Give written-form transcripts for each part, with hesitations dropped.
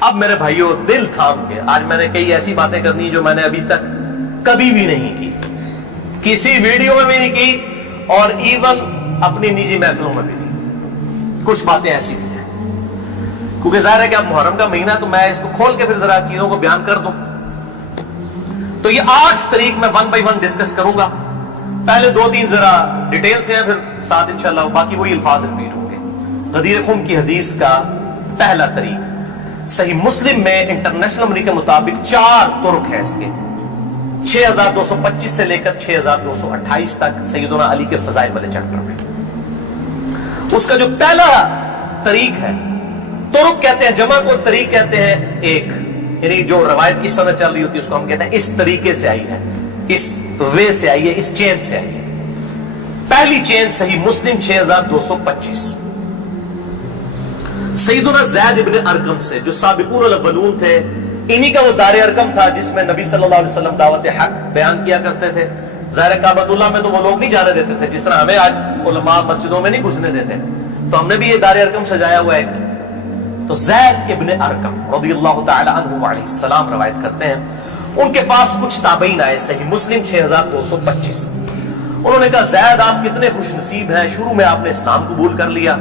اب میرے بھائیوں دل تھام کے آج میں نے کئی ایسی باتیں کرنی جو میں نے ابھی تک کبھی بھی نہیں کی، کسی ویڈیو میں بھی نہیں کی، اور ایون اپنی نجی محفلوں میں بھی نہیں۔ کچھ باتیں ایسی بھی ہیں کیونکہ ظاہر ہے کہ اب محرم کا مہینہ، تو میں اس کو کھول کے پھر ذرا چیزوں کو بیان کر دوں۔ تو یہ 8 طریق میں 1 بائی 1 ڈسکس کروں گا۔ پہلے 2-3 ذرا ڈیٹیل سے ہیں، پھر ساتھ انشاءاللہ باقی وہی الفاظ ریپیٹ ہوں گے۔ غدیر خم کی حدیث کا پہلا طریق، صحیح مسلم میں انٹرنیشنل نمبر کے مطابق 4 طرق ہے اس کے، 6225 سے لے کر 6228 تک سیدنا علی کے فضائل والے چیپٹر میں۔ اس کا جو پہلا طریق ہے، طرق کہتے ہیں جمع کو، طریق کہتے ہیں ایک، یعنی جو روایت کی سند چل رہی ہوتی ہے اس کو ہم کہتے ہیں اس طریقے سے آئی ہے، اس وے سے آئی ہے، اس چین سے آئی ہے۔ پہلی چین صحیح مسلم 6225 سیدنا زید ابن ارقم سے، جو سابقون الاولون تھے، انہی کا وہ دار ارقم تھا جس میں نبی صلی اللہ علیہ وسلم دعوت حق بیان کیا کرتے تھے۔ ظاہر کعبۃ اللہ میں تو وہ لوگ نہیں جانے دیتے تھے، جس طرح ہمیں آج علماء مسجدوں میں نہیں گھسنے دیتے، تو ہم نے بھی یہ دار ارقم سجایا ہوا ہے۔ تو زید ابن ارقم رضی اللہ تعالی عنہ علیہ السلام روایت کرتے ہیں، ان کے پاس کچھ تابعین آئے، صحیح مسلم 6225۔ انہوں نے کہا زید آپ کتنے خوش نصیب ہیں، شروع میں آپ نے اسلام قبول کر لیا،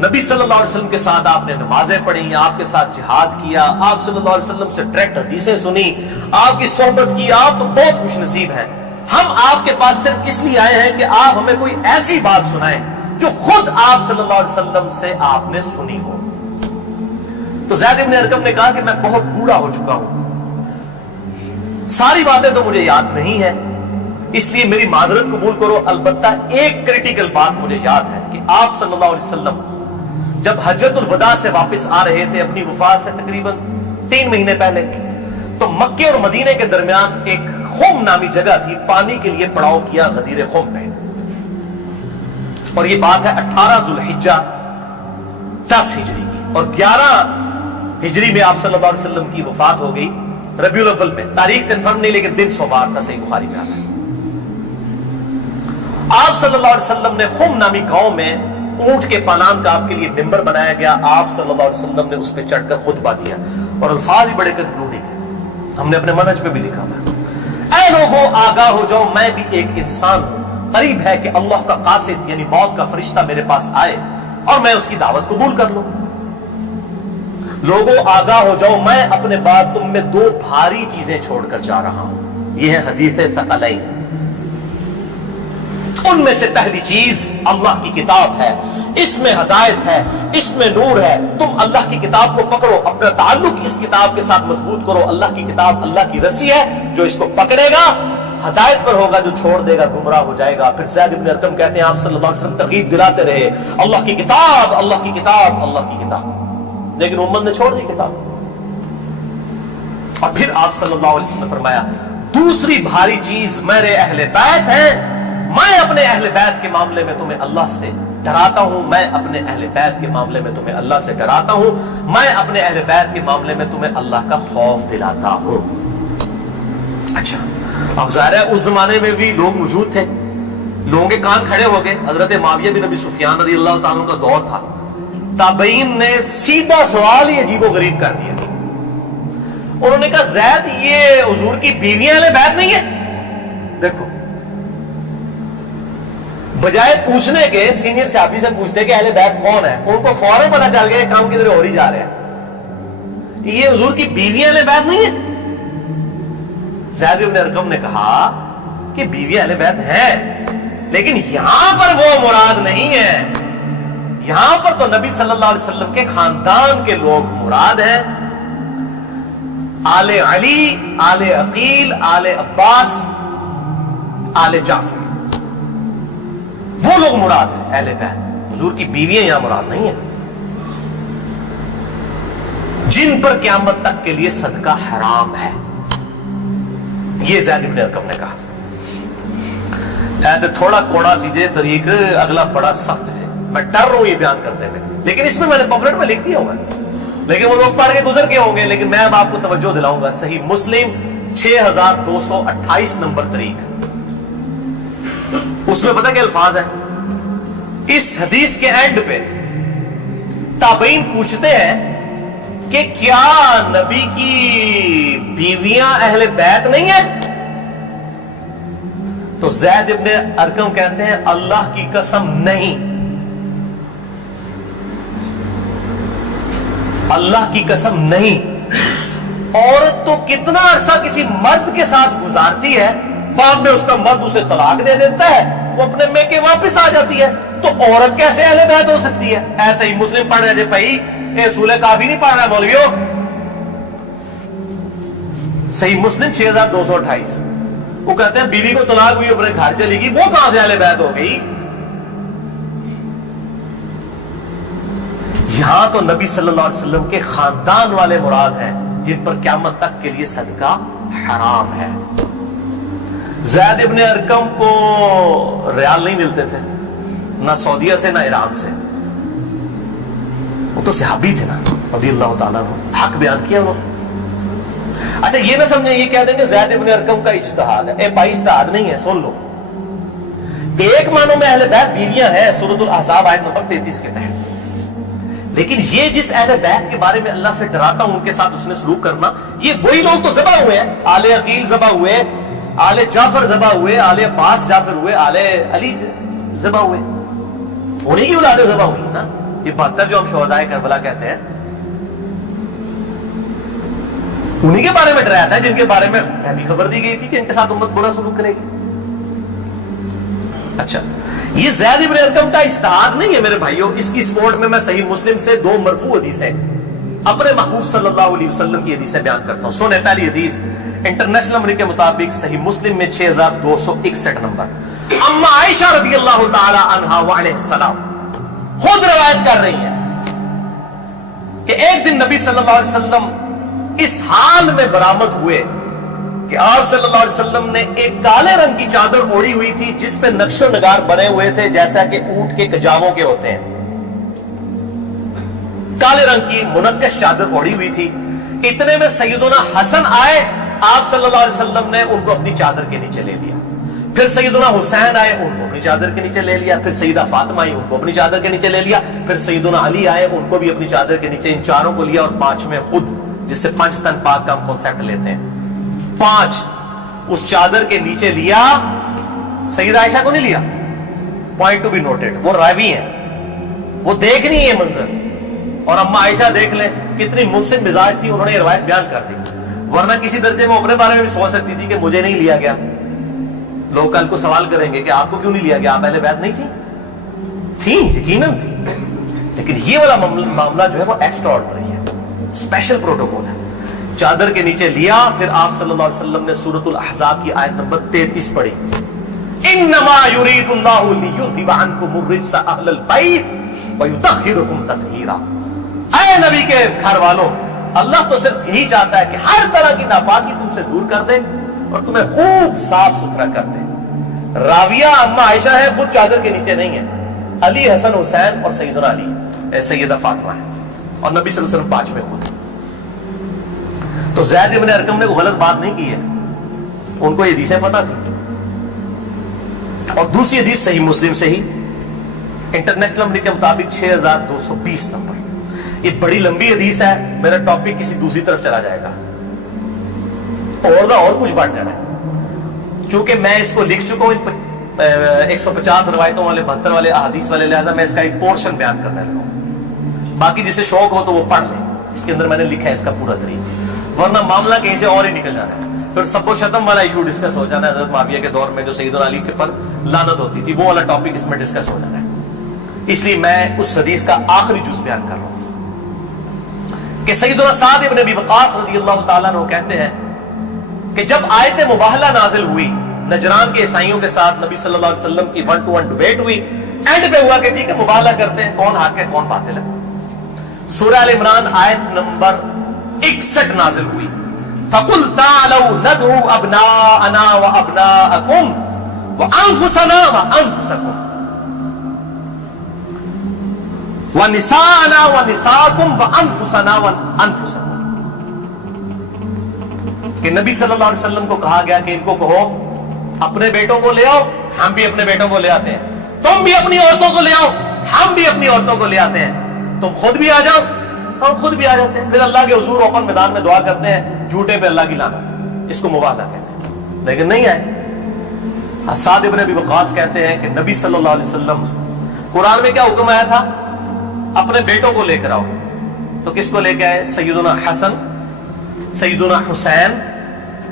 نبی صلی اللہ علیہ وسلم کے ساتھ آپ نے نمازیں پڑھی، آپ کے ساتھ جہاد کیا، آپ صلی اللہ علیہ وسلم سے ڈائریکٹ حدیثیں سنی، آپ کی صحبت کی، آپ تو بہت خوش نصیب ہیں۔ ہم آپ کے پاس صرف اس لیے آئے ہیں کہ آپ ہمیں کوئی ایسی بات سنائیں جو خود آپ صلی اللہ علیہ وسلم سے آپ نے سنی ہو۔ تو زید ابن ارقم نے کہا کہ میں بہت بوڑھا ہو چکا ہوں، ساری باتیں تو مجھے یاد نہیں ہے، اس لیے میری معذرت قبول کرو، البتہ ایک کریٹیکل بات مجھے یاد ہے کہ آپ صلی اللہ علیہ وسلم جب حجۃ الوداع سے واپس آ رہے تھے اپنی وفات سے تقریباً 3 مہینے پہلے، تو مکے اور مدینے کے درمیان ایک خم نامی جگہ تھی، پانی کے لیے پڑاؤ کیا غدیر خم پہ، اور یہ بات ہے 18 ذوالحجہ 10 ہجری کی، اور 11 ہجری میں آپ صلی اللہ علیہ وسلم کی وفات ہو گئی، ربیع الاول میں، تاریخ کنفرم نہیں لیکن دن سوموار تھا، صحیح بخاری میں آتا ہے۔ آپ صلی اللہ علیہ وسلم نے خم نامی گاؤں میں اونٹ کے پالان کا آپ کے لیے ممبر بنایا گیا، آپ صلی اللہ علیہ وسلم نے اس پہ چڑھ کر خطبہ دیا، اور الفاظ ہی بڑے کنکلوڈنگ ہیں، ہم نے اپنے منہج پہ بھی لکھا ہوا ہے، اے لوگوں آگاہ ہو جاؤ، میں بھی ایک انسان ہوں، قریب ہے کہ اللہ کا قاصد یعنی موت کا فرشتہ میرے پاس آئے اور میں اس کی دعوت قبول کر لوں۔ لوگوں آگاہ ہو جاؤ، میں اپنے بعد تم میں 2 بھاری چیزیں چھوڑ کر جا رہا ہوں، یہ ہے حدیث ثقلین۔ ان میں سے پہلی چیز اللہ کی کتاب ہے، اس میں ہدایت ہے، اس میں نور ہے، تم اللہ کی کتاب کو پکڑو، اپنا تعلق اس کتاب کے ساتھ مضبوط کرو، اللہ کی کتاب اللہ کی رسی ہے، جو اس کو پکڑے گا ہدایت پر ہوگا، جو چھوڑ دے گا گمراہ ہو جائے گا۔ پھر زید بن ارقم کہتے ہیں آپ صلی اللہ علیہ وسلم ترغیب دلاتے رہے، اللہ کی کتاب، اللہ کی کتاب، اللہ کی کتاب، لیکن امت نے چھوڑ دی کتاب۔ اور پھر آپ صلی اللہ علیہ وسلم نے فرمایا دوسری بھاری چیز میرے اہل بیت ہیں، میں اپنے اہل بیت کے معاملے میں تمہیں اللہ سے ڈراتا ہوں، میں اپنے اہل بیت کے معاملے میں تمہیں اللہ سے ڈراتا ہوں، میں اپنے اہل بیت کے معاملے میں تمہیں اللہ کا خوف دلاتا ہوں۔ اچھا، اب ظاہر ہے اس زمانے میں بھی لوگ موجود تھے، لوگوں کے کان کھڑے ہو گئے۔ حضرت معاویہ بن ابی سفیان رضی اللہ تعالیٰ کا دور تھا، تابعین نے سیدھا سوال ہی عجیب و غریب کر دیا، انہوں نے کہا زید یہ حضور کی بیویاں اہل بیت نہیں ہے؟ دیکھو، بجائے پوچھنے کے سینئر صحابی سے پوچھتے کہ اہل بیت کون ہے، ان کو فوراً پتہ چل گیا کام کدھر ہو ہی جا رہے ہیں، یہ حضور کی بیویاں اہل بیت نہیں ہے۔ زید بن ارقم نے کہا کہ بیوی اہل بیت ہے، لیکن یہاں پر وہ مراد نہیں ہے، یہاں پر تو نبی صلی اللہ علیہ وسلم کے خاندان کے لوگ مراد ہیں، آل علی، آل عقیل، آل عباس، آل جعفر، وہ لوگ مراد ہیں اہل بیت، حضور کی بیویاں یہاں مراد نہیں ہیں، جن پر قیامت تک کے لیے صدقہ حرام ہے، یہ زید بن ارقم نے کہا۔ تھوڑا کوڑا سیجے طریق، اگلا بڑا سخت ہے، میں ڈر رہا ہوں یہ بیان کرتے ہوئے، لیکن اس میں نے پمفلٹ میں لکھ دیا ہوا ہے، لیکن وہ لوگ پڑھ کے گزر کے ہوں گے، لیکن میں اب آپ کو توجہ دلاؤں گا۔ صحیح مسلم 6228 نمبر طریق، اس میں پتہ کیا الفاظ ہے؟ اس حدیث کے اینڈ پہ تابعین پوچھتے ہیں کہ کیا نبی کی بیویاں اہل بیت نہیں ہیں؟ تو زید ابن ارقم کہتے ہیں اللہ کی قسم نہیں، اللہ کی قسم نہیں۔ عورت تو کتنا عرصہ کسی مرد کے ساتھ گزارتی ہے، بعد میں اس کا مرد اسے طلاق دے دیتا ہے، وہ اپنے میکے واپس آ جاتی ہے، تو عورت کیسے اہل بیت ہو سکتی ہے؟ ایسے ہی مسلم پڑھ رہے تھے بھائی، اصول کافی نہیں پڑھ رہا مولویو، صحیح مسلم 6228، وہ کہتے ہیں بیوی کو طلاق ہوئی اپنے گھر چلی گئی، وہ کہاں سے اہل بیت ہو گئی؟ یہاں تو نبی صلی اللہ علیہ وسلم کے خاندان والے مراد ہیں جن پر قیامت تک کے لیے صدقہ حرام ہے۔ زید ابن ارقم کو ریال نہیں ملتے تھے، نہ سعودیہ سے نہ ایران سے، وہ تو صحابی تھے نا رضی اللہ تعالیٰ عنہ، حق بیان کیا وہ۔ اچھا یہ نہ سمجھیں یہ کہہ دیں کہ زید ابن ارقم کا اجتہاد ہے، اے بھائی اجتہاد نہیں ہے، سن لو۔ ایک معنوں میں اہل بیت بیویاں ہیں سورۃ الاحزاب آیت نمبر 33 کے تحت، لیکن یہ جس اہل بیت کے بارے میں اللہ سے ڈراتا ہوں ان کے ساتھ اس نے سلوک کرنا، یہ وہی لوگ تو ذبح ہوئے ہیں، آل عقیل ذبح ہوئے، آل جعفر ذبح ہوئے، آل عباس جعفر ہوئے، آل علی ذبح ہوئے، انہی کی اولادیں ذبح ہوئی نا۔ یہ 72 جو ہم شہداء کربلا کہتے ہیں انہی کے بارے میں ڈرایا تھا، جن کے بارے میں بھی خبر دی گئی تھی کہ ان کے ساتھ امت برا سلوک کرے گی۔ اچھا یہ زید ابن ارقم کا اجتہاد نہیں ہے میرے بھائیوں، اس کی سپورٹ میں صحیح مسلم سے 2 مرفوع حدیثیں اپنے محبوب صلی اللہ علیہ وسلم کی حدیثیں بیان کرتا ہوں۔ سنیں پہلی حدیث انٹرنیشنل نمبر کے مطابق صحیح مسلم میں 6261 نمبر، اما عائشہ رضی اللہ تعالی عنہا وعلیہ السلام خود روایت کر رہی ہیں کہ ایک دن نبی صلی اللہ علیہ وسلم اس حال میں برآمد ہوئے کہ آپ صلی اللہ علیہ وسلم نے ایک کالے رنگ کی چادر اوڑھی ہوئی تھی جس پہ نقش و نگار بنے ہوئے تھے جیسا کہ اونٹ کے کجاووں کے ہوتے ہیں، کالے رنگ کی منقش چادر اوڑھی ہوئی تھی۔ اتنے میں سیدنا حسن آئے، آپ صلی اللہ علیہ وسلم نے ان کو اپنی چادر کے نیچے لے لیا، پھر سیدنا حسین آئے، ان کو اپنی چادر کے نیچے لے لیا، پھر سیدہ فاطمہ آئی، ان کو اپنی چادر کے نیچے لے لیا، پھر سیدنا علی آئے، ان کو بھی اپنی چادر کے نیچے، ان چاروں کو لیا، اور 5ویں خود، جس سے 5 تن پاک کا ہم کنسیپٹ لیتے ہیں، 5 اس چادر کے نیچے لیا۔ سیدہ عائشہ کو نہیں لیا، پوائنٹ ٹو بی نوٹڈ، وہ راوی ہیں، وہ دیکھ نہیں ہے منظر، اور اما عائشہ دیکھ لیں کتنی منصف مزاج تھی، انہوں نے یہ روایت بیان کر دی، ورنہ کسی درجے میں اپنے بارے میں بھی سوچ سکتی تھی کہ مجھے نہیں لیا گیا، لوگ کل کو سوال کریں گے کہ آپ کو کیوں نہیں لیا گیا، آپ اہل بیت نہیں تھی، یقیناً تھی، لیکن یہ والا معاملہ جو ہے وہ ایکسٹرا آرڈنری ہے، اسپیشل پروٹوکول ہے۔ چادر کے نیچے لیا، پھر آپ صلی اللہ علیہ وسلم نے سورۃ الاحزاب کی آیت نمبر 33 پڑھی، انما یرید اللہ لیذھب عنکم الرجس اہل البیت ویطہرکم تطہیرا۔ اے نبی کے گھر والوں، اللہ تو صرف یہی چاہتا ہے کہ ہر طرح کی ناپاکی تم سے دور کر دے اور تمہیں خوب صاف ستھرا کر دے۔ راویہ اما عائشہ ہے، خود چادر کے نیچے نہیں ہے، علی، حسن، حسین اور سیدنا علی، سیدہ فاطمہ ہے، اور نبی صلی اللہ علیہ وسلم 5 میں خود۔ تو زید ابن ارقم نے کوئی غلط بات نہیں کی ہے، ان کو یہ حدیثیں پتہ تھی۔ اور دوسری حدیث صحیح مسلم سے ہی انٹرنیشنل نمبر کے مطابق 6220 نمبر، یہ بڑی لمبی حدیث ہے، میرا ٹاپک کسی دوسری طرف چلا جائے گا اور کچھ بڑھ جانا ہے، چونکہ میں اس کو لکھ چکا ہوں 150 روایتوں والے 72 والے احادیث والے، لہذا میں اس کا ایک پورشن بیان کرنے لگا ہوں، باقی جسے شوق ہو تو وہ پڑھ لیں، اس کے اندر میں نے لکھا ہے اس کا پورا طریقہ، ورنہ معاملہ کہیں سے اور ہی نکل جانا ہے، پھر سب و شتم والا ایشو ڈسکس ہو جانا ہے، حضرت معاویہ کے دور میں جو سیدنا علی کے پر لعنت ہوتی تھی، وہ والا ٹاپک اس میں ڈسکس ہو جانا ہے، اس لیے میں اس حدیث کا آخری جز بیان کر رہا ہوں کہ سیدنا سعد ابن ابی وقاص رضی اللہ تعالیٰ عنہ کہتے ہیں کہ جب آیت مباہلہ نازل ہوئی، نجران کے عیسائیوں کے ساتھ نبی صلی اللہ علیہ وسلم کی 1-to-1 ڈیبیٹ ہوئی، اینڈ پہ ہوا کہ ٹھیک ہے مباہلہ کرتے ہیں، کون حق ہے کون باطل ہے، سورہ ال عمران آیت نمبر 61 نازل ہوئی، فَقُلْ تَعْلَوْا نَدْعُوا أَبْنَاءَنَا وَأَبْنَاءَكُمْ وَأَنفُسَنَا وَأَنفُسَكُمْ وَنِسَاءَنَا وَنِسَاءَكُمْ وَأَنفُسَنَا وَأَنفُسَكُمْ، کہ نبی صلی اللہ علیہ وسلم کو کہا گیا کہ ان کو کہو اپنے بیٹوں کو لے آؤ، ہم بھی اپنے بیٹوں کو لے آتے ہیں، تم بھی اپنی عورتوں کو لے آؤ، ہم بھی اپنی عورتوں کو لے آتے ہیں، تم خود بھی آ جاؤ اور خود بھی آ جاتے ہیں، پھر اللہ کے حضور اوپن میدان میں دعا کرتے ہیں، جھوٹے پہ اللہ کی لعنت، اس کو مبالغہ کہتے ہیں، لیکن نہیں آئے۔ سعد ابن ابی وقاص کہتے ہیں کہ نبی صلی اللہ علیہ وسلم قرآن میں کیا حکم آیا تھا؟ اپنے بیٹوں کو لے کر آؤ، تو کس کو لے کے آئے؟ سیدنا حسن، سیدنا حسین،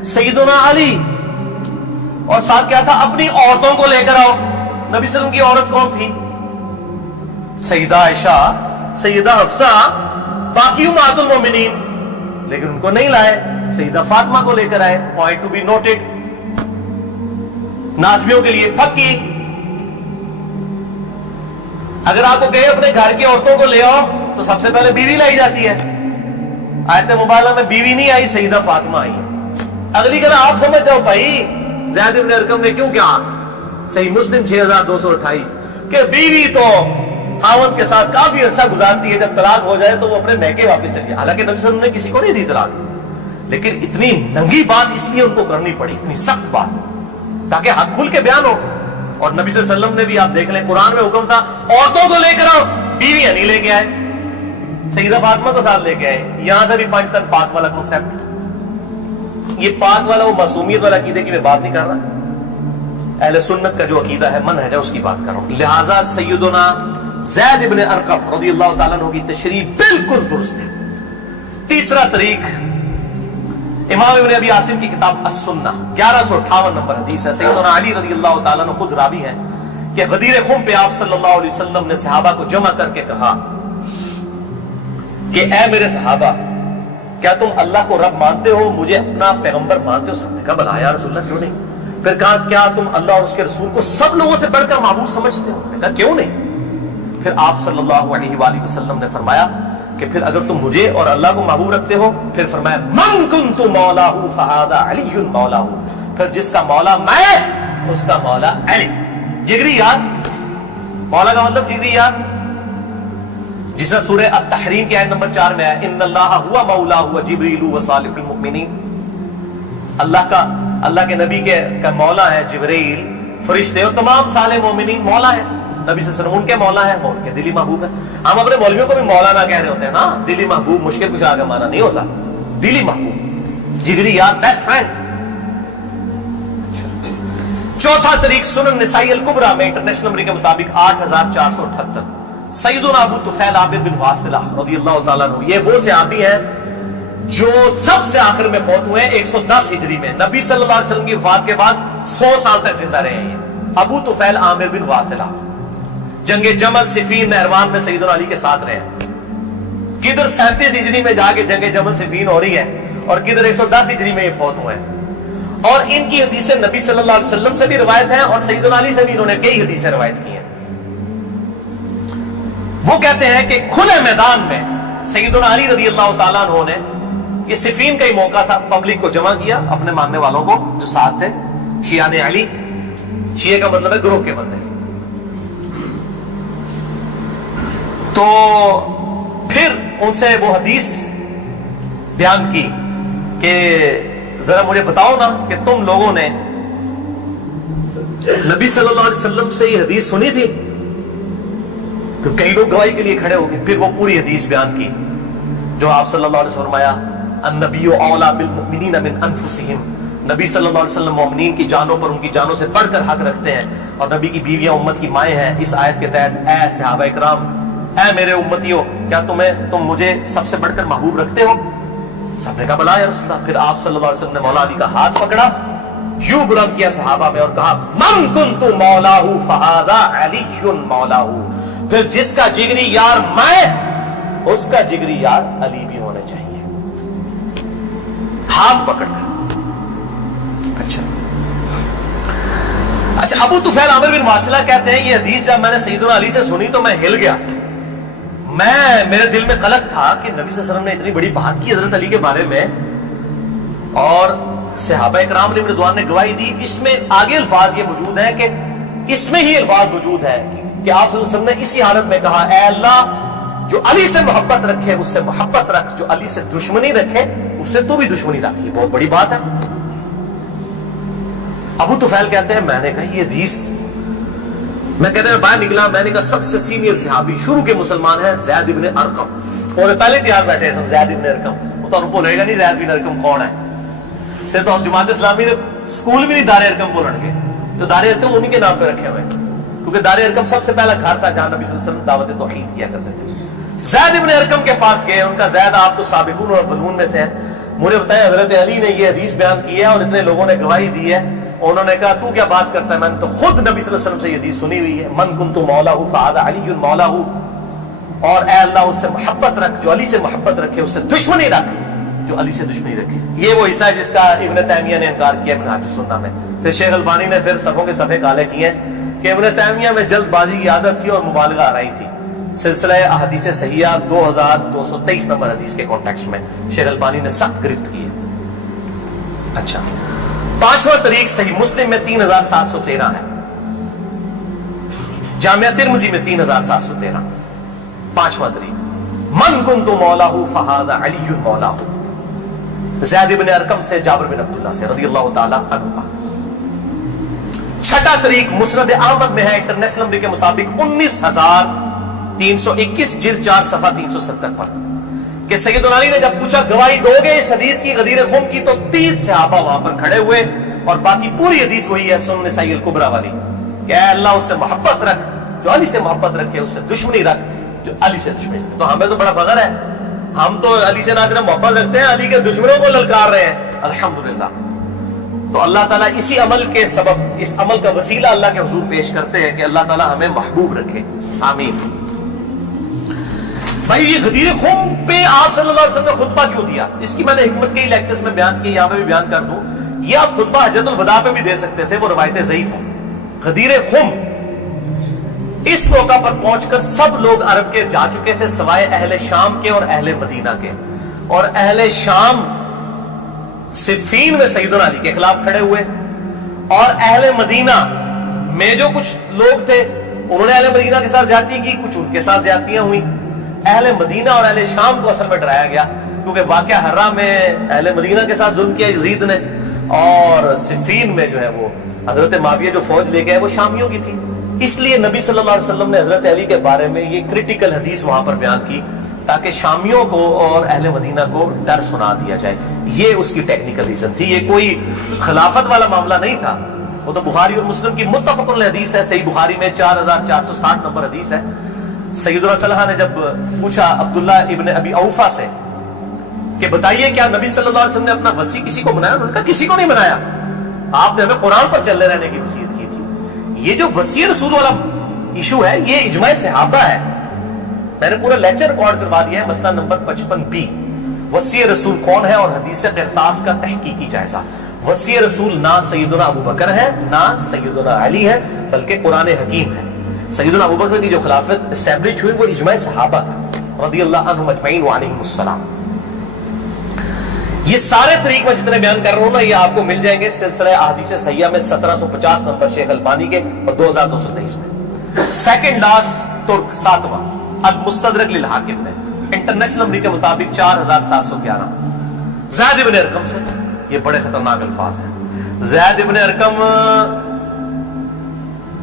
سیدنا علی، اور ساتھ کیا تھا؟ اپنی عورتوں کو لے کر آؤ۔ نبی صلی اللہ علیہ وسلم کی عورت کون تھی؟ سیدہ عائشہ، سیدہ حفصہ، باقی امہات المومنین، لیکن ان کو نہیں لائے، سیدہ فاطمہ کو لے کر آئے۔ پوائنٹ ٹو بی نوٹڈ، نازبیوں کے لیے پکی۔ اگر آپ کو کہے اپنے گھر کی عورتوں کو لے آؤ تو سب سے پہلے بیوی لائی جاتی ہے، آیت مبارکہ میں بیوی نہیں آئی، سیدہ فاطمہ آئی ہے۔ اگلی کہنا آپ سمجھ جاؤ بھائی زید بن ارقم نے کیوں کیا؟ صحیح مسلم 6228 کہ بیوی تو خاوند کے ساتھ کافی عرصہ گزارتی ہے، جب طلاق ہو جائے تو وہ اپنے میکے واپس چلی جائے۔ حالانکہ نبی صلی اللہ علیہ وسلم نے کسی کو نہیں دی طلاق، لیکن اتنی ننگی بات اس لیے ان کو کرنی پڑی، اتنی سخت بات، تاکہ حق کھل کے بیان ہو۔ اور نبی صلی اللہ علیہ وسلم نے بھی آپ دیکھ لیں قرآن میں حکم تھا عورتوں کو لے کر آؤ، بیویاں نہیں لے کے آئے، سیدہ فاطمہ تو ساتھ لے کے آئے۔ یہاں سے بھی پانچ تن پاک والا کنسپٹ، یہ پاک والا وہ معصومیت والا عقیدے کی میں بات نہیں کر رہا، اہل سنت کا جو عقیدہ ہے منہج ہے اس کی بات کر رہا ہوں۔ لہٰذا سیدنا زید ابن ارقم رضی اللہ تعالیٰ عنہ کی تشریح بالکل درست ہے۔ تیسرا طریق امام ابن ابی عاصم کی کتاب السنہ 1158 نمبر حدیث ہے، سیدنا علی رضی اللہ تعالیٰ عنہ خود راوی ہیں کہ غدیر خم پہ آپ صلی اللہ علیہ وسلم نے صحابہ کو جمع کر کے کہا کہ اے میرے صحابہ، کیا تم اللہ کو رب مانتے ہو، مجھے اپنا پیغمبر مانتے ہو؟ سب نے کہا بلا یا رسول اللہ کیوں نہیں۔ پھر کہا کیا تم اللہ اور اس کے رسول کو سب لوگوں سے بڑھ کر معبود سمجھتے ہو؟ میں کہا کیوں نہیں۔ پھر آپ صلی اللہ علیہ وآلہ وسلم نے فرمایا کہ پھر اگر تم مجھے اور اللہ کو محبوب رکھتے ہو، پھر فرمایا من کنت مولاہ فہذا علی مولاہ، پھر جس کا مولا میں اس کا مولا علی۔ جگری یار، مولا کا مطلب جگری یار، جس طرح سورہ التحریم کی آیت نمبر 4 میں ہے ان اللہ ہوا مولاہ وجبریل وصالح المؤمنین، اللہ کے نبی کا مولا ہے جبریل، فرشتے اور تمام صالح مومنین مولا ہے۔ نبی صلی اللہ علیہ وسلم ان کے مولا ہے، وہ ان کے دلی محبوب ہے۔ ہم اپنے مولویوں کو بھی مولانا کہہ رہے ہوتے ہیں نا، دلی محبوب مشکل کچھ آگے مانا نہیں ہوتا، دلی محبوب، جگری یار، بیسٹ فرینڈ۔ چوتھا طریق سنن نسائی الکبریٰ میں انٹرنیشنل نمبر کے مطابق 8478 سیدنا ابو طفیل عامر بن واصلہ رضی اللہ تعالیٰ عنہ، یہ وہ صحابی ہیں جو سب سے آخر میں فوت ہوئے ہیں 110 ہجری میں، نبی صلی اللہ علیہ وسلم کی وفات کے بعد 100 سال تک زندہ رہے ہیں۔ یہ ابو طفیل عامر بن واصلہ جنگ جمل صفین نہروان میں سیدنا علی کے ساتھ رہے ہیں، کدھر 37 ہجری میں جا کے جنگ جمل صفین ہو رہی ہے اور کدھر 110 ہجری میں یہ فوت ہوئے ہیں۔ اور ان کی حدیثیں نبی صلی اللہ علیہ وسلم سے بھی روایت ہیں اور سیدنا علی سے بھی انہوں نے کئی حدیثیں روایت کی ہیں۔ وہ کہتے ہیں کہ کھلے میدان میں سیدنا علی رضی اللہ تعالیٰ عنہ نے، یہ صفین کا ہی موقع تھا، پبلک کو جمع کیا، اپنے ماننے والوں کو جو ساتھ تھے، شیعان علی، شیعہ کا مطلب ہے گروہ کے بندے، تو پھر ان سے وہ حدیث بیان کی کہ ذرا مجھے بتاؤ نا کہ تم لوگوں نے نبی صلی اللہ علیہ وسلم سے یہ حدیث سنی تھی، کہ کئی لوگ گواہی کے لیے کھڑے ہو گئے۔ پھر وہ پوری حدیث بیان کی جو آپ صلی اللہ علیہ وسلم فرمایا النبی اولا بالمؤمنین من انفسہم، نبی صلی اللہ علیہ وسلم مومنین کی جانوں پر ان کی جانوں سے بڑھ کر حق رکھتے ہیں، اور نبی کی بیویاں امت کی مائیں ہیں۔ اس آیت کے تحت اے صحابہ اکرام، اے میرے امتیوں، کیا تم مجھے سب سے بڑھ کر محبوب رکھتے ہو؟ سب نے کہا بلا یا رسول اللہ۔ پھر آپ صلی اللہ علیہ وسلم نے مولا علی کا ہاتھ پکڑا، یوں بلند کیا صحابہ میں اور کہا من کنت مولاہ فہذا علی مولاہ، پھر جس کا جگری یار میں، اس کا جگری یار علی بھی ہونا چاہیے، ہاتھ پکڑ کر۔ اچھا ابو طفیل عامر بن واصلہ کہتے ہیں یہ حدیث جب میں نے سیدنا علی سے سنی تو میں ہل گیا، میرے دل میں قلق تھا کہ نبی صلی اللہ علیہ وسلم نے اتنی بڑی بات کی حضرت علی کے بارے میں، اور صحابہ اکرام نے رضوان نے گواہی دی، اس میں آگے الفاظ یہ موجود ہیں کہ اس میں ہی الفاظ موجود ہے کہ آپ صلی اللہ علیہ وسلم نے اسی حالت میں کہا اے اللہ جو علی سے محبت رکھے اس سے محبت رکھ، جو علی سے دشمنی رکھے اس سے تو بھی دشمنی رکھ۔ یہ بہت بڑی بات ہے۔ ابو طفیل کہتے ہیں میں نے کہا یہ حدیث، میں کہتے ہیں باہر نکلا، میں نے کہا سب سے سینئر صحابی شروع کے مسلمان ہیں زید ابن ارقم، وہ پہلے تیار بیٹھے سن زید ابن ارقم, وہ تو بھولے گا نہیں زید بن ارقم کون ہے. تو ہم جماعت اسلامی نے اسکول بھی نہیں دار ارقم بولن گے, جو دار ارقم انہی کے نام پہ رکھے ہوئے, کیونکہ دار ارقم سب سے پہلا گھر تھا جہاں نبی صلی اللہ علیہ وسلم دعوت توحید کیا کرتے تھے. زید ابن ارقم کے پاس گئے, ان کا زید آپ تو سابقون اور اولون میں سے ہیں, مجھے بتائیں حضرت علی نے یہ حدیث بیان کی ہے اور اتنے لوگوں نے گواہی دی ہے, انہوں نے کہا تو کیا بات کرتا ہے, میں نے تو خود نبی صلی اللہ علیہ وسلم سے یہ حدیث سنی ہوئی ہے, من کنت مولا فہذا علی مولا, اور اے اللہ اس سے محبت رکھ جو علی سے محبت رکھے, اس سے دشمنی رکھ جو علی سے دشمنی رکھے. یہ وہ حصہ ہے جس کا ابن تیمیہ نے انکار کیا منہاج السنہ میں. پھر شیخ البانی نے پھر صفوں کے صفحے کالے کیے ہیں کہ ابن تیمیہ میں جلد بازی کی عادت تھی اور مبالغہ آ رہی تھی. سلسلہ احادیث صحیحہ 2223 نمبر حدیث کے کانٹیکسٹ میں شیخ البانی نے سخت گرفت کی ہے. اچھا, پانچواں طریق صحیح مسلم میں 3713 ہے, جامعہ ترمذی میں 3713. پانچواں طریق من کنت مولاہ فہذا علی مولاہ, زید بن ارقم سے جابر بن عبداللہ سے رضی اللہ تعالی عنہ. چھٹا طریق مسند احمد میں ہے انٹرنیشنل نمبر کے مطابق 19321 جلد 4 صفحہ 370 پر, کہ سیدنا علی نے جب پوچھا گواہی دو گے اس حدیث کی غدیر خم کی, تو 30 صحابہ وہاں پر کھڑے ہوئے, اور باقی پوری حدیث وہی ہے سنن نسائی الکبریٰ والی, کہ اے اللہ اس سے محبت رکھ جو علی سے محبت رکھے, اس سے دشمنی رکھ جو علی سے دشمنی رکھے. تو ہمیں تو بڑا فخر ہے, ہم تو علی سے نہ صرف محبت رکھتے ہیں, علی کے دشمنوں کو للکار رہے ہیں الحمدللہ. تو اللہ تعالیٰ اسی عمل کے سبب, اس عمل کا وسیلہ اللہ کے حضور پیش کرتے ہیں کہ اللہ تعالیٰ ہمیں محبوب رکھے, آمین. بھائی یہ غدیر خم پہ آپ صلی اللہ علیہ وسلم نے خطبہ کیوں دیا, اس کی میں نے حکمت کئی لیکچرز میں بیان کی, یہاں پہ بھی بیان کر دوں. یہ آپ خطبہ حجۃ الوداع پہ بھی دے سکتے تھے, وہ روایتیں ضعیف ہیں. غدیر خم اس موقع پر پہنچ کر سب لوگ عرب کے جا چکے تھے سوائے اہل شام کے اور اہل مدینہ کے, اور اہل شام صفین میں سیدنا علی کے خلاف کھڑے ہوئے, اور اہل مدینہ میں جو کچھ لوگ تھے انہوں نے اہل مدینہ کے ساتھ زیادتی کی, کچھ ان کے ساتھ زیادتیاں ہوئی. اہل مدینہ اور اہل شام کو اصل میں ڈرایا گیا, کیونکہ واقعہ حرہ میں اہل مدینہ کے ساتھ ظلم کیا یزید نے, اور صفین میں جو ہے وہ حضرت معاویہ جو فوج لے گئے وہ شامیوں کی تھی. اس لیے نبی صلی اللہ علیہ وسلم نے حضرت علی کے بارے میں یہ کریٹیکل حدیث وہاں پر بیان کی, تاکہ شامیوں کو اور اہل مدینہ کو ڈر سنا دیا جائے. یہ اس کی ٹیکنیکل ریزن تھی, یہ کوئی خلافت والا معاملہ نہیں تھا. وہ تو بخاری اور مسلم کی متفق علیہ حدیث ہے, صحیح بخاری میں 4460 نمبر حدیث ہے. سیدنا طلحہ نے جب پوچھا عبداللہ ابن ابی اوفا سے کہ بتائیے کیا نبی صلی اللہ علیہ وسلم نے اپنا وصی کسی کو بنایا, انہوں نے کہا کسی کو نہیں بنایا, آپ نے ہمیں قرآن پر چلے رہنے کی وصیت کی تھی. یہ جو وصی رسول والا ایشو ہے یہ اجماع صحابہ ہے, میں نے پورا لیکچر ریکارڈ کروا دیا ہے, مسئلہ نمبر 55B, وصی رسول کون ہے اور حدیث قرطاس کا تحقیقی جائزہ. وصی رسول نہ سیدنا ابو بکر ہے نہ سیدنا علی ہے, بلکہ قرآن حکیم ہے. سیدنا ابو بکر کی جو خلافت اسٹیبلش ہوئی وہ اجماع صحابہ تھا رضی اللہ عنہم اجمعین وعلیہم السلام. یہ سارے طریق میں جتنے بیان کر رہا ہوں نا یہ آپ کو مل جائیں گے سلسلہ احادیث صحیحہ میں 1750 نمبر شیخ البانی کے اور 2223 میں. سیکنڈ لاسٹ ترک 7واں المستدرک للحاکم میں انٹرنیشنل نمبر کے مطابق 4711 زید ابن ارقم سے. یہ بڑے خطرناک الفاظ ہیں. زید ابن ارقم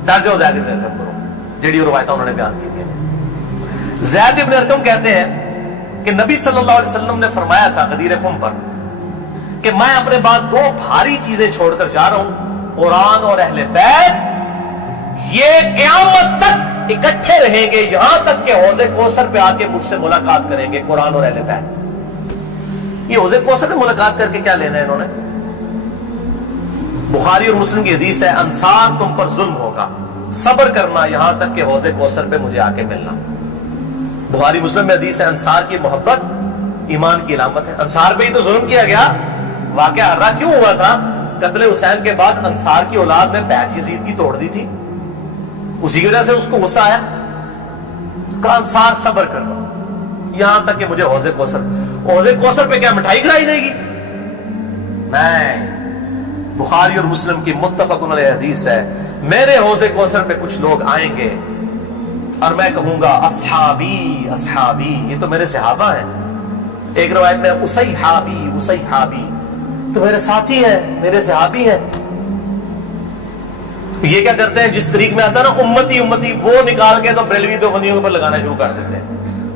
ڈر جاؤ, زید ابن ارقم کرو جڑی روایتیں انہوں نے بیان کی تھی. زید ابن ارقم کہتے ہیں کہ نبی صلی اللہ علیہ وسلم نے فرمایا تھا غدیر خم پر کہ میں اپنے بعد 2 بھاری چیزیں چھوڑ کر جا رہا ہوں, قرآن اور اہل بیت. یہ قیامت تک اکٹھے رہیں گے یہاں تک کہ حوض کوثر پہ آ کے مجھ سے ملاقات کریں گے, قرآن اور اہل بیت. یہ حوض کوثر میں ملاقات کر کے کیا لینا ہے انہوں نے؟ بخاری اور مسلم کی حدیث ہے انصار تم پر ظلم ہوگا, صبر کرنا یہاں تک کہ حوض کوثر پہ مجھے آ کے ملنا. بخاری مسلم میں حدیث ہے انصار کی محبت ایمان کی علامت ہے. انصار پہ ہی تو ظلم کیا گیا. واقعہ حرہ کیوں ہوا تھا؟ قتل حسین کے بعد انصار کی اولاد نے پیچ یزید کی توڑ دی تھی, اسی کی وجہ سے اس کو غصہ آیا. کہا انصار صبر کرو یہاں تک کہ مجھے حوض کوثر. حوض کوثر پہ کیا مٹھائی کھلائی جائے گی؟ نہیں. بخاری اور مسلم کی متفق علیہ حدیث ہے میرے حوض کوثر پہ کچھ لوگ آئیں گے اور میں کہوں گا اصحابی اصحابی, یہ تو میرے صحابہ ہیں. ایک روایت میں اسیحابی اسیحابی, تو میرے ساتھی ہیں میرے صحابی ہیں. یہ کیا کرتے ہیں جس طریق میں آتا ہے نا امتی امتی, وہ نکال کے تو بریلوی دو بندیوں پر لگانا شروع کر دیتے ہیں.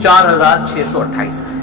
4628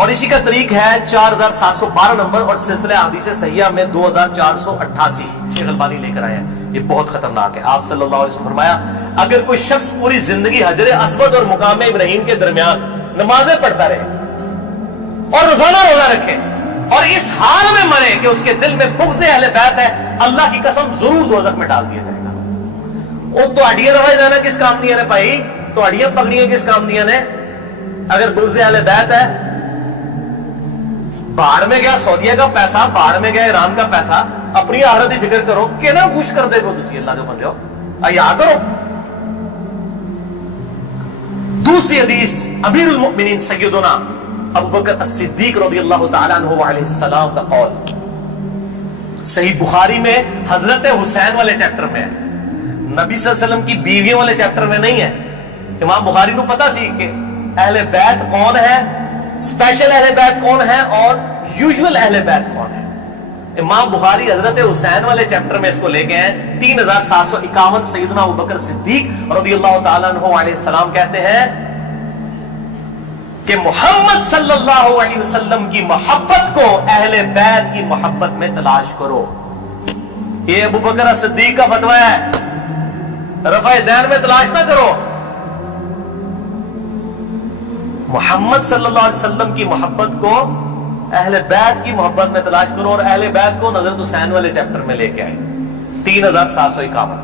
اور اسی کا طریق ہے 4712 نمبر اور سلسلہ حدیث صحیحہ میں 2488 شیخ البانی لے کر آئے ہیں. یہ بہت خطرناک ہے. آپ صلی اللہ علیہ وسلم فرمایا اگر کوئی شخص پوری زندگی حجر اسود اور مقام ابراہیم کے درمیان نمازیں پڑھتا رہے اور روزانہ روزہ رکھے اور اس حال میں مرے کہ اس کے دل میں بغض اہل بیت ہے, اللہ کی قسم ضرور دوزخ میں ڈال دیا جائے گا. وہ تو اڈیاں روائے جانا کس کام دیا نے بھائی, تو اڈیاں پکڑیاں کس کام دیا نے. اگر بغض اہل بیت ہے, باہر میں گیا سعودیہ کا پیسہ, باہر میں گیا ایران کا پیسہ, اپنی آخرت کی فکر کرو کہ نا خوش کر دے گو تسی اللہ دے بندے ہو, ایا کرو. دوسری حدیث امیر المؤمنین سیدنا ابو بکر الصدیق رضی اللہ تعالیٰ عنہ علیہ السلام کا قول صحیح بخاری میں حضرت حسین والے چیپٹر میں ہے, نبی صلی اللہ علیہ وسلم کی بیویوں والے چیپٹر میں نہیں ہے. امام بخاری کو پتا سی کہ اہل بیت کون ہے, اسپیشل اہل بیت کون ہے اور یوزول اہل بیت کون ہے. امام بخاری حضرت حسین والے چیپٹر میں اس کو لے گئے ہیں 3751. سیدنا ابو بکر صدیق رضی اللہ تعالیٰ عنہ علیہ السلام کہتے ہیں کہ محمد صلی اللہ علیہ وسلم کی محبت کو اہل بیت کی محبت میں تلاش کرو. یہ ابو بکر صدیق کا فتویٰ ہے, رفع دین میں تلاش نہ کرو. محمد صلی اللہ علیہ وسلم کی محبت کو اہل بیت کی محبت میں تلاش کرو, اور اہل بیت کو حضرت حسین والے چیپٹر میں لے کے آئے 3751.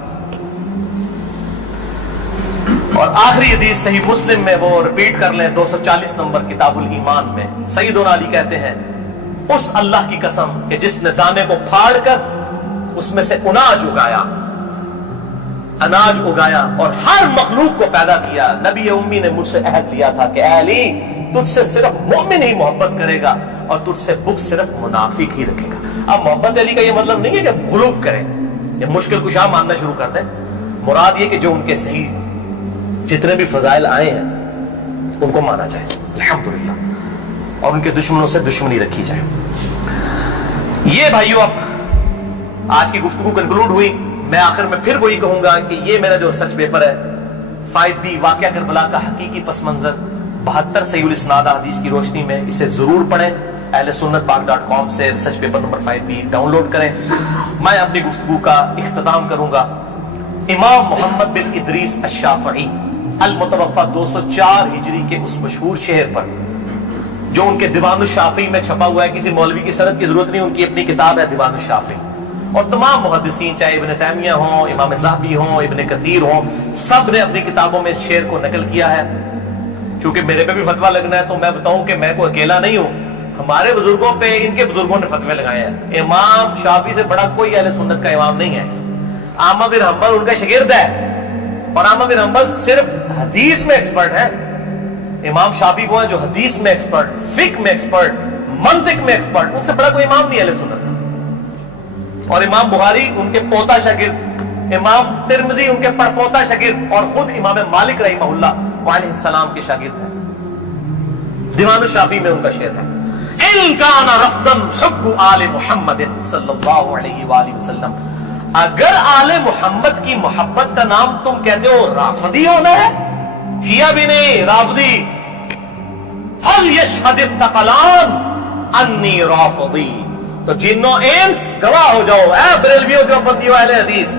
اور آخری حدیث صحیح مسلم میں, وہ ریپیٹ کر لیں, 240 نمبر کتاب الایمان میں سیدنا علی کہتے ہیں اس اللہ کی قسم کہ جس نے دانے کو پھاڑ کر اس میں سے اناج اگایا اور ہر مخلوق کو پیدا کیا, نبی امی نے مجھ سے عہد لیا تھا کہ اے علی تجھ سے صرف مومن ہی محبت کرے گا اور تجھ سے بغض صرف منافق ہی رکھے گا. اب محبت علی کا یہ مطلب نہیں ہے کہ غلوف کرے, یہ مشکل کشا ماننا شروع کر دے. مراد یہ کہ جو ان کے صحیح جتنے بھی فضائل آئے ہیں ان کو مانا جائے الحمدللہ, اور ان کے دشمنوں سے دشمنی رکھی جائے. یہ بھائیو اب آج کی گفتگو کنکلوڈ ہوئی. میں آخر میں پھر وہی کہوں گا کہ یہ میرا جو ریسرچ پیپر ہے 5B واقعہ کربلا کا حقیقی پس منظر 72 صحیح الاسناد احادیث کی روشنی میں, اسے ضرور پڑھیں. اہل سنت پاک.com سے research paper number 5B download کریں. میں اپنی گفتگو کا اختتام کروں گا امام محمد بن ادریس الشافعی المتوفى 204 ہجری کے اس مشہور شعر پر جو ان کے دیوان الشافعی میں چھپا ہوا ہے. کسی مولوی کی سند کی ضرورت نہیں, ان کی اپنی کتاب ہے دیوان الشافعی. اور تمام محدثین چاہے ابن تیمیہ ہوں, امام ذہبی ہوں, ابن کثیر ہوں, سب نے اپنی کتابوں میں اس شعر کو نقل کیا ہے. چونکہ میرے پہ بھی فتویٰ لگنا ہے تو میں بتاؤں کہ میں کوئی اکیلا نہیں ہوں, ہمارے بزرگوں پہ ان کے بزرگوں نے فتوے لگائے ہیں. امام شافعی سے بڑا کوئی اہل سنت کا امام نہیں ہے. احمد بن حنبل ان کا شاگرد ہے, اور احمد بن حنبل صرف حدیث میں ایکسپرٹ ہے. امام شافعی وہ ہیں جو حدیث میں ایکسپرٹ, فقہ میں ایکسپرٹ, منطق میں ایکسپرٹ. ان سے بڑا کوئی امام نہیں اہل سنت کا. اور امام بخاری ان کے پوتا شاگرد, امام ترمذی ان کے پڑپوتا شاگرد, اور خود امام مالک رحمہ اللہ علیہ السلام کے شاگرد ہیں. دیوان الشافعی میں ان کا شعر ہے ان کان رفضا حب آل محمد صلی اللہ علیہ وآلہ وسلم. اگر آل محمد کی محبت کا نام تم کہتے ہو رافضی ہونا ہے, شیعہ بھی نہیں رافضی, فلیشہد الثقلان انی رافضی. تو جنوں انس گواہ ہو جاؤ, اے بریلویوں دیوبندیو اہل حدیث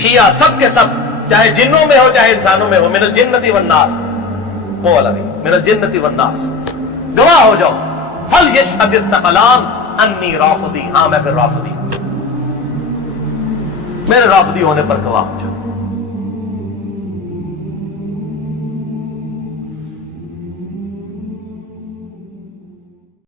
شیعہ سب کے سب, چاہے جنوں میں ہو چاہے انسانوں میں ہو, من الجنت والناس, وہ والا بھی من الجنت والناس, گواہ ہو جاؤ. فلیشہد الثقلان انی رافضی, ہاں میں پھر رافضی, میرے رافضی ہونے پر گواہ ہو جاؤ.